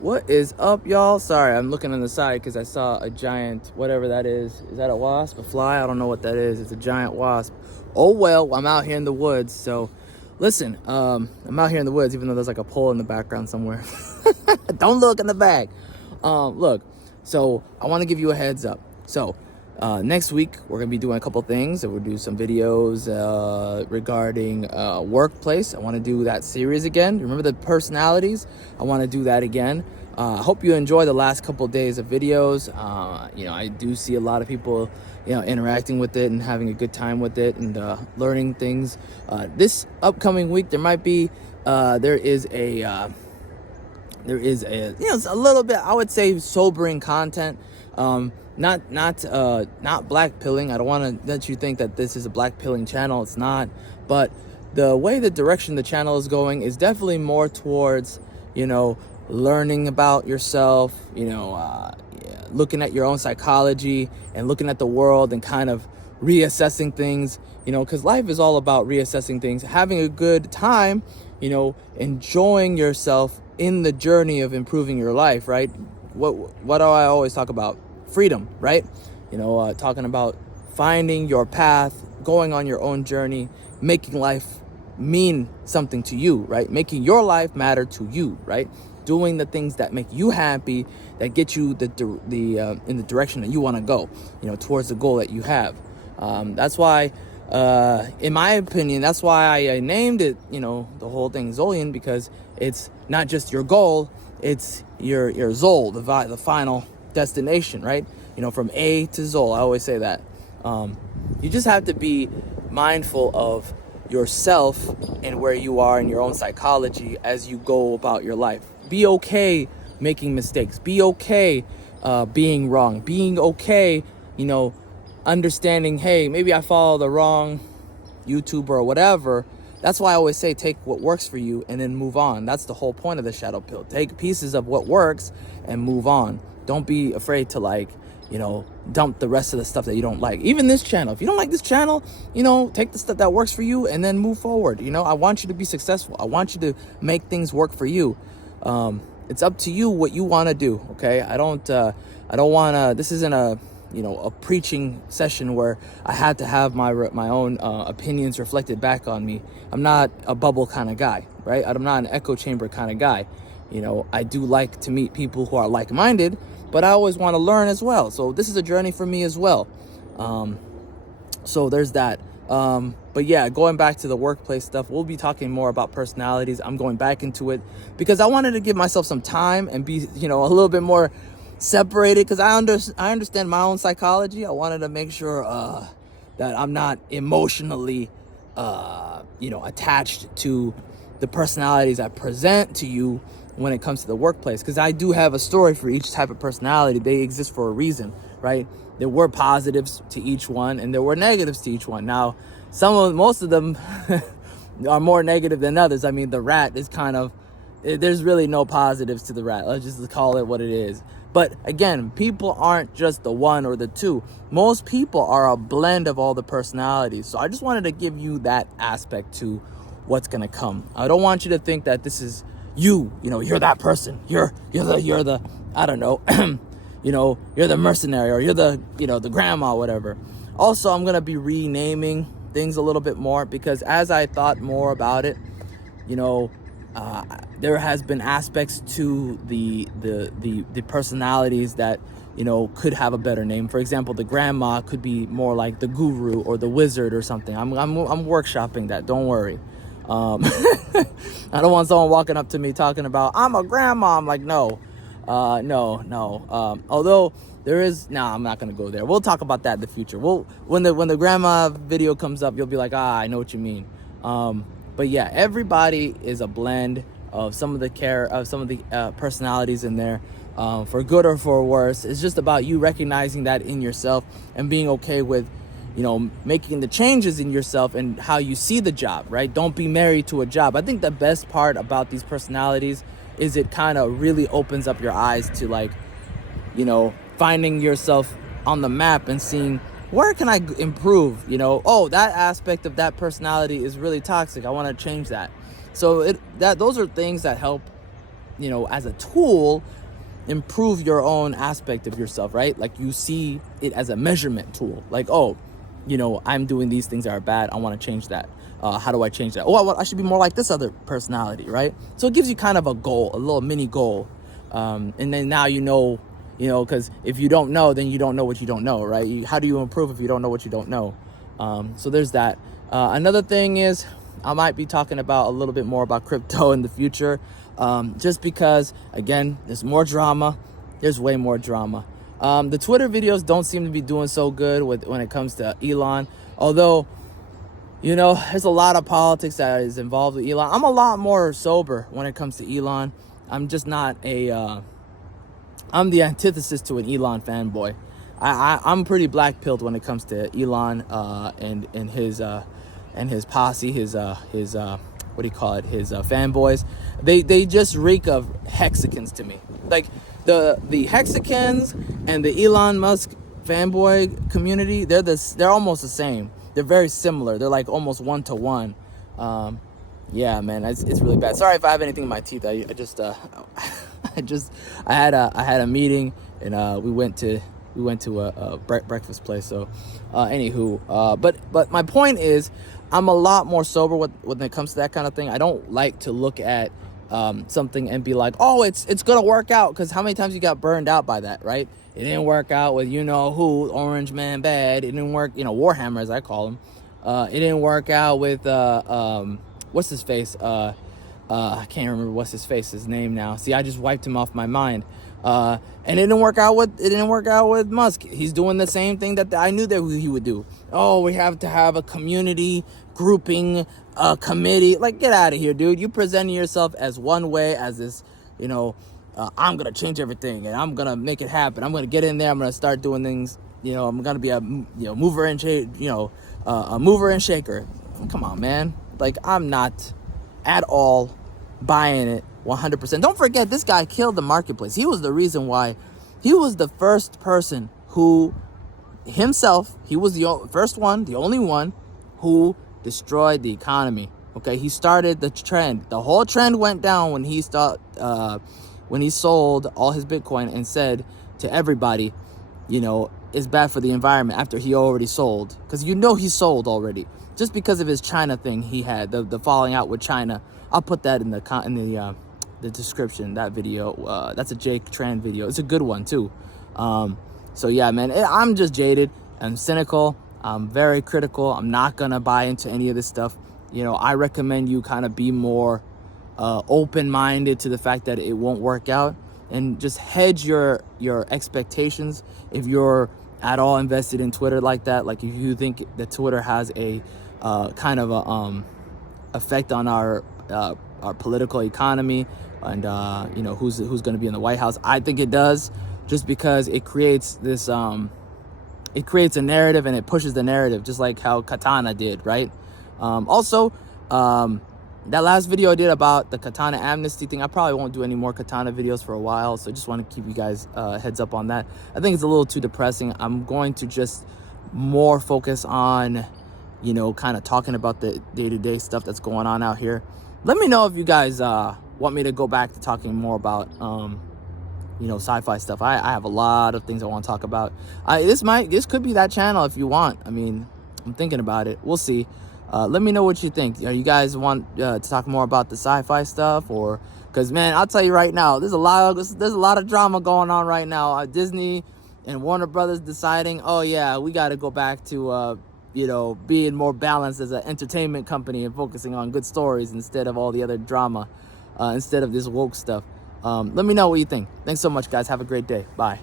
What is up, y'all? Sorry, I'm looking on the side because I saw a giant, whatever that is. Is that a wasp? A fly? I don't know what that is. It's a giant wasp. Oh, well, I'm out here in the woods. So, listen, I'm out here in the woods, even though there's like a pole in the background somewhere. Don't look in the back. Look, so I want to give you a heads up. So, next week, we're going to be doing a couple things. We'll do some videos regarding workplace. I want to do that series again. Remember the personalities? I want to do that again. I hope you enjoy the last couple of days of videos. I do see a lot of people, interacting with it and having a good time with it and learning things. This upcoming week, there might be, there is a, it's a little bit, I would say, sobering content. Not black pilling. I don't want to let you think that this is a black pilling channel. It's not. But the direction the channel is going is definitely more towards, learning about yourself, looking at your own psychology and looking at the world and kind of reassessing things, because life is all about reassessing things, having a good time, enjoying yourself in the journey of improving your life, right? What do I always talk about? Freedom, right? Talking about finding your path, going on your own journey, making life mean something to you, right? Making your life matter to you, right? Doing the things that make you happy, that get you in the direction that you want to go, towards the goal that you have. That's why, in my opinion, that's why I named it, the whole thing Zolian, because it's not just your goal, it's your Zol, the final destination, right? From A to Zol. I always say that. You just have to be mindful of yourself and where you are in your own psychology as you go about your life. Be okay making mistakes. Be okay being wrong. Being okay, understanding, hey, maybe I follow the wrong YouTuber or whatever. That's why I always say take what works for you and then move on. That's the whole point of the shadow pill. Take pieces of what works and move on. Don't be afraid to dump the rest of the stuff that you don't like. Even this channel. If you don't like this channel, take the stuff that works for you and then move forward. I want you to be successful. I want you to make things work for you. It's up to you what you want to do. Okay. I don't want to, this isn't a preaching session where I have to have my own opinions reflected back on me. I'm not a bubble kind of guy, right? I'm not an echo chamber kind of guy. I do like to meet people who are like-minded, but I always want to learn as well. So this is a journey for me as well. So there's that. But yeah, going back to the workplace stuff, we'll be talking more about personalities. I'm going back into it because I wanted to give myself some time and be, a little bit more separated, because I understand my own psychology. I wanted to make sure that I'm not emotionally attached to the personalities I present to you when it comes to the workplace, because I do have a story for each type of personality. They exist for a reason, right? There were positives to each one and there were negatives to each one. Now, most of them are more negative than others. I mean, the rat is there's really no positives to the rat. Let's just call it what it is. But again, people aren't just the one or the two. Most people are a blend of all the personalities. So I just wanted to give you that aspect to what's going to come. I don't want you to think that this is you're that person. You're the I don't know, you're the mercenary, or you're the grandma, whatever. Also, I'm going to be renaming things a little bit more, because as I thought more about it, there has been aspects to the personalities that could have a better name. For example, the grandma could be more like the guru or the wizard or something. I'm workshopping that. Don't worry. I don't want someone walking up to me talking about I'm a grandma. I'm like, no. Although there is, I'm not gonna go there. We'll talk about that in the future. When the grandma video comes up, you'll be like, I know what you mean. But yeah, everybody is a blend of some of the personalities in there, for good or for worse. It's just about you recognizing that in yourself and being okay with, making the changes in yourself and how you see the job, right? Don't be married to a job. I think the best part about these personalities is it kind of really opens up your eyes to finding yourself on the map and seeing, where can I improve? That aspect of that personality is really toxic. I want to change that. So those are things that help as a tool, improve your own aspect of yourself, right? Like you see it as a measurement tool. Like, oh, I'm doing these things that are bad. I want to change that. How do I change that? Oh, I should be more like this other personality, right? So it gives you kind of a goal, a little mini goal. And then now because if you don't know, then you don't know what you don't know, right? How do you improve if you don't know what you don't know? So there's that. Another thing is I might be talking about a little bit more about crypto in the future, just because, again, there's more drama. There's way more drama. The Twitter videos don't seem to be doing so good when it comes to Elon, although, there's a lot of politics that is involved with Elon. I'm a lot more sober when it comes to Elon. I'm just not I'm the antithesis to an Elon fanboy. I'm pretty black pilled when it comes to Elon and his posse, his what do you call it? His fanboys. They just reek of Hexicans to me. Like the Hexicans and the Elon Musk fanboy community, they're almost the same. They're very similar. They're like almost 1-to-1. Yeah, man, it's really bad. Sorry if I have anything in my teeth. I had a meeting and we went to a breakfast place. So, anywho, but my point is, I'm a lot more sober when it comes to that kind of thing. I don't like to look at something and be like, oh, it's gonna work out, because how many times you got burned out by that, right? It didn't work out with who, Orange Man Bad. It didn't work, Warhammer as I call him. It didn't work out with what's his face? I can't remember what's his name now. See, I just wiped him off my mind. And it didn't work out with Musk. He's doing the same thing that I knew that he would do. Oh, we have to have a community grouping, a committee. Like, get out of here, dude. You presenting yourself as one way, as this, I'm gonna change everything and I'm gonna make it happen. I'm gonna get in there. I'm gonna start doing things. I'm gonna be a mover and a mover and shaker. Come on, man. Like, I'm not at all buying it 100%. Don't forget, this guy killed the marketplace. He was the reason why. He was the first person who himself, he was the first one, the only one who destroyed the economy. Okay, he started the trend. The whole trend went down when he sold all his Bitcoin and said to everybody, it's bad for the environment, after he already sold. Because he sold already. Just because of his China thing he had, the falling out with China. I'll put that in the description, that video. That's a Jake Tran video. It's a good one too. So yeah, man, I'm just jaded. I'm cynical. I'm very critical. I'm not gonna buy into any of this stuff. I recommend you kind of be more open-minded to the fact that it won't work out, and just hedge your expectations. If you're at all invested in Twitter like that, like if you think that Twitter has a kind of a effect on our political economy and who's going to be in the White House, I think it does, just because it creates this it creates a narrative and it pushes the narrative, just like how Katana did, right? Also, that last video I did about the Katana amnesty thing, I probably won't do any more Katana videos for a while, so I just want to keep you guys heads up on that. I think it's a little too depressing. I'm going to just more focus on kind of talking about the day-to-day stuff that's going on out here. Let me know if you guys want me to go back to talking more about sci-fi stuff. I have a lot of things I want to talk about. This could be that channel if you want. I mean, I'm thinking about it. We'll see. Let me know what you think. You guys want to talk more about the sci-fi stuff, or because, man, I'll tell you right now, there's a lot of drama going on right now. Disney and Warner Brothers deciding, oh yeah, we got to go back to being more balanced as an entertainment company and focusing on good stories instead of all the other drama, instead of this woke stuff. Let me know what you think. Thanks so much, guys. Have a great day. Bye.